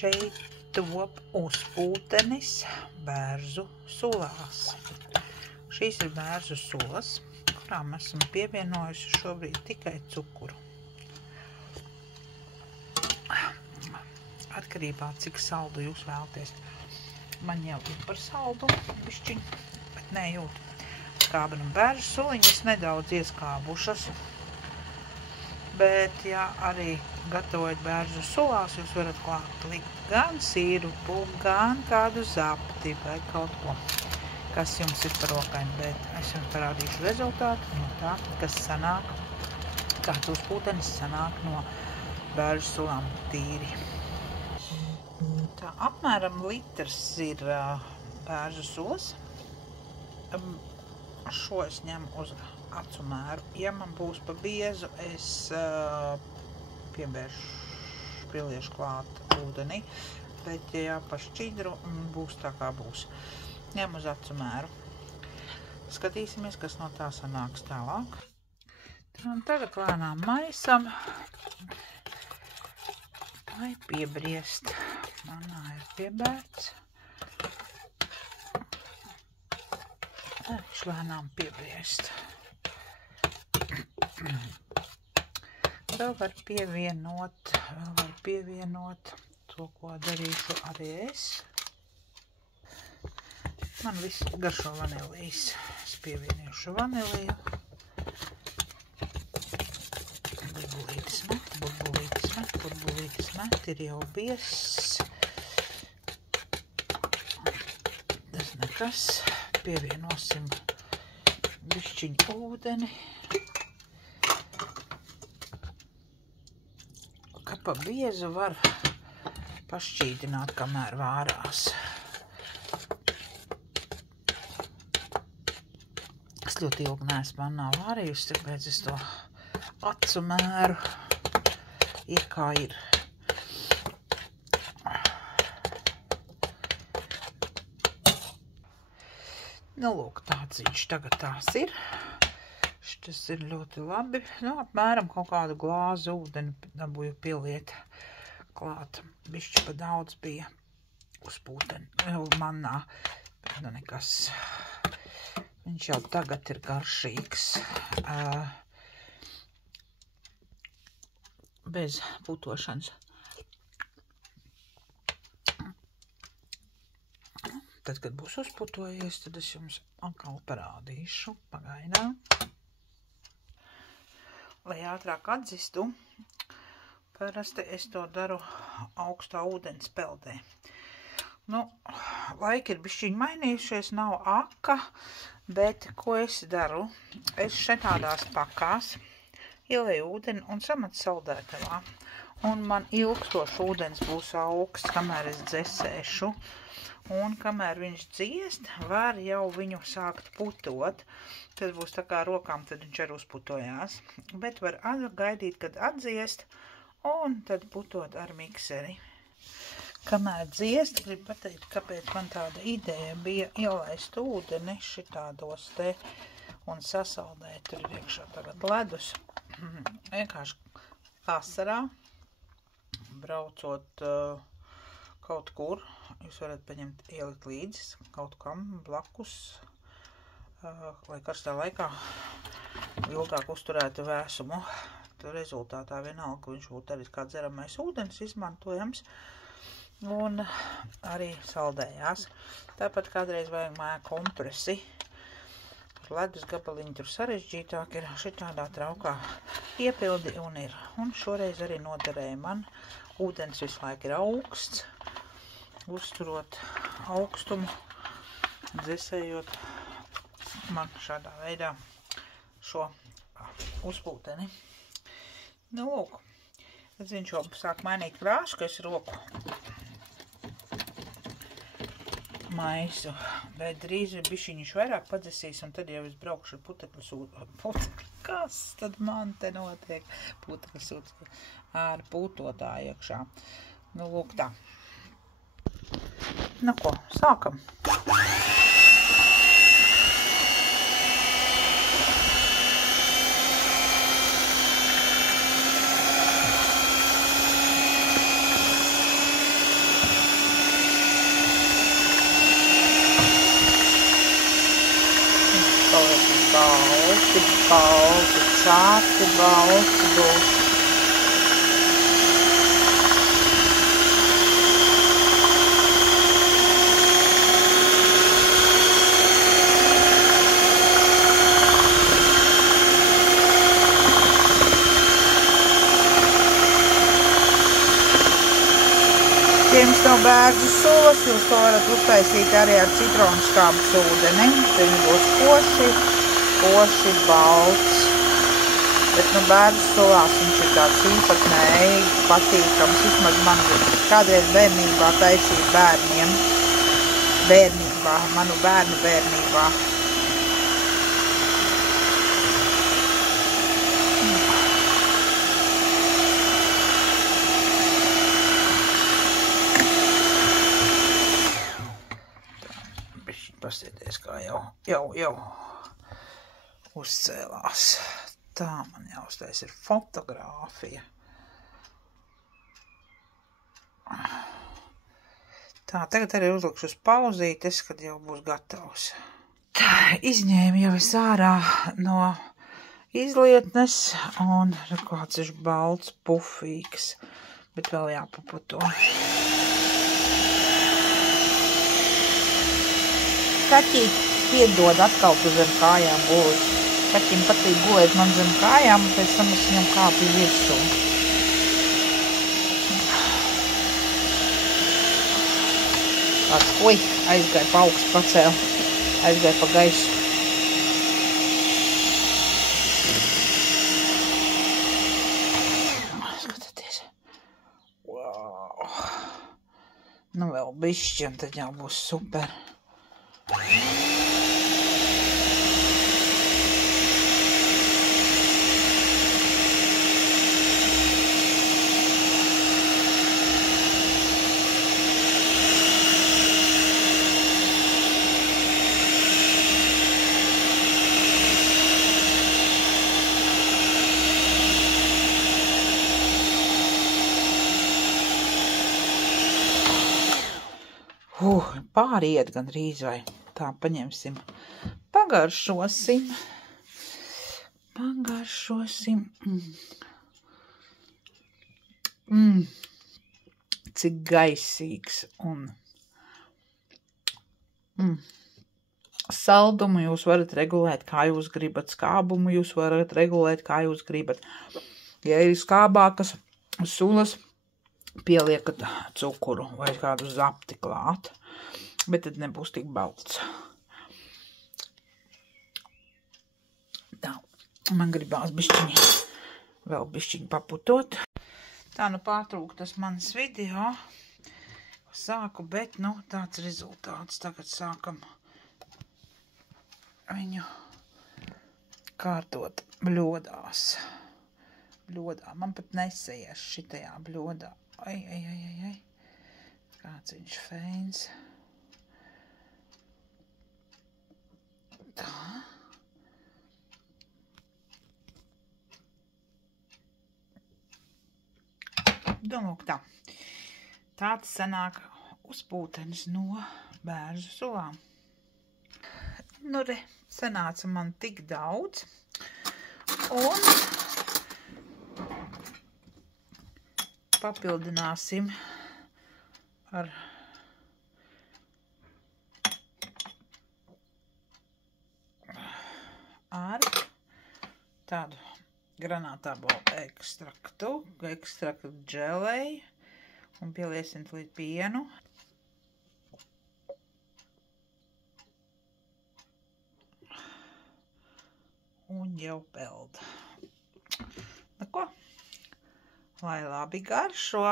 šeit top uzpūtenis bērzu sulās. Šīs ir bērzu sulas, kurām esam pievienojuši šobrīd tikai cukuru. Atkarībā, cik saldu jūs vēlaties. Man jau ir par saldu bišķiņ, bet nejūtu. Skābenu bērzu suliņas nedaudz ieskābušas. Bet, ja arī gatavojat bērzu sulās, jūs varat klāt likt gan sīrupu, gan kādu zapti vai kaut ko, kas jums ir par rokaini. Bet es jums parādīšu rezultātu no tā, kas sanāk, kāds uzpūtenis sanāk no bērzu sulām tīri. Tā apmēram litrs ir bērzu sulas. Šo es ņemu uz acu mēru. Ja man būs pa biezu, es pieliešu klāt ūdeni, bet ja pa šķidru, būs tā kā būs. Ņem uz acu mēru. Skatīsimies, kas no tā sanāks tālāk. Un tagad lēnām maisam, lai piebriest. Manā ir piebērts. Viņš lēnām piebriest. Vēl var pievienot to, ko darīšu arī es. Man viss garšo vanilijas. Es pievienošu vaniliju. Burbulītis met, ir jau biezs. Tas nekas. Pievienosim bišķiņu ūdeni. Ka pa biezu var pašķīdināt, kamēr vārās. Es ļoti ilgi neesmu mannā vārījusi, tāpēc es to acu mēru ir kā ir. Nu, lūk, tāds viņš tagad tās ir. Šis ir ļoti labi. Nu, apmēram kaut kādu glāzi ūdeni dabūju pieliet klāt. Bišķi pa daudz bija uzpūteni mannā, bet nu nekas. Viņš jau tagad ir garšīgs. Bez putošanas. Tad, kad būs uzputojies, tad es jums atkal parādīšu pagaidām. Lai ātrāk atdzistu, parasti es to daru augstā ūdens peldē. Nu, laiki ir bišķiņ mainījušies, nav aka, bet ko es daru? Es šetādās pakās ielēju ūdeni un sametu saldētavā. Un man ilgstoši ūdens būs augsts, kamēr es dzesēšu. Un kamēr viņš dziest, var jau viņu sākt putot. Tad būs tā kā rokām, tad viņš arī uzputojās. Bet var gaidīt, kad atdziest, un tad putot ar mikseri. Kamēr dziest, gribu pateikt, kāpēc man tāda ideja bija ielaist ūdeni šitādos te un sasaldēt. Tur ir iekšā tagad ledus. Vienkārši vasarā, braucot kaut kur, jūs varat paņemt ielikt līdzi kaut kam blakus, lai karstā laikā ilgāk uzturētu vēsumu. Tur rezultātā vienalga, viņš būtu arī kā dzeramais ūdens izmantojams un arī saldējās. Tāpat kādreiz vajag mājā kompresi. Ledus gabaliņi tur sarežģītāk ir, šitādā traukā iepildi un ir. Un šoreiz arī noderēja man. Ūdens visu laiku ir augsts. Uzturot augstumu, dzesējot man šādā veidā šo uzpūteni. Nu, lūk, tad viņš jau sāk mainīt krāsu, ka es roku maisu, bet drīz ir bišķiņš vairāk padzesīs, un tad jau es braukšu ar putekļu sūdu. Kas tad man te notiek? Putekļu sūdu ar putotāju iekšā. Nu, lūk tā. Nu ko, sākam. balti, cāti balti būs. Ja jums nav bērnu sulas, jūs to varat uztaisīt arī ar citronu skābes ūdeni. Viņi būs koši balts. Bet nu bērnu sulās viņš ir tāds īpatnēji patīkams. Vismaz man kādreiz bērnībā taisīja bērniem. Manu bērnu bērnībā. Pasties, kā jau uzcēlās. Tā man jāuztais ir fotogrāfija. Tā, tagad arī uzlikšu uz pauzītes, kad jau būs gatavs. Tā, izņēmu jau es ārā no izlietnes, un kāds ir balts pufīgs, bet vēl jāpaputo. Kaķīt piedod atkal tu zem kājām gulēt. Kaķim patīk gulēt man zem kājām, un pēc tam es viņam kāpju virsū. Tāds, oi, aizgāja pa augstu pacēl, aizgāja pa gaisu. Skatieties. Wow. Nu vēl bišķi, un tad jau būs super. Pāriet gandrīz vai tā paņemsim. Pagaršosim. Cik gaisīgs un saldumu jūs varat regulēt, kā jūs gribat. Skābumu jūs varat regulēt, kā jūs gribat. Ja ir skābākas sulas, pieliekat cukuru vai kādu zapti klāt. Bet tad nebūs tik balts. Tā, man gribās vēl bišķiņi paputot. Tā nu pārtrūk tas mans video. Sāku, bet nu tāds rezultāts. Tagad sākam viņu kārtot bļodās. Man pat nesaies šitajā bļodā. Ai. Kāds viņš feins. Tā. Domāju, tā. Tāds sanāk uzpūtenis no bērzu sulām. Nu re, sanāca man tik daudz. Un papildināsim ar tādu granātābolu ekstraktu dželeju un pieliesim līdz pienu. Un jau peld. Nu ko? Lai labi garšo!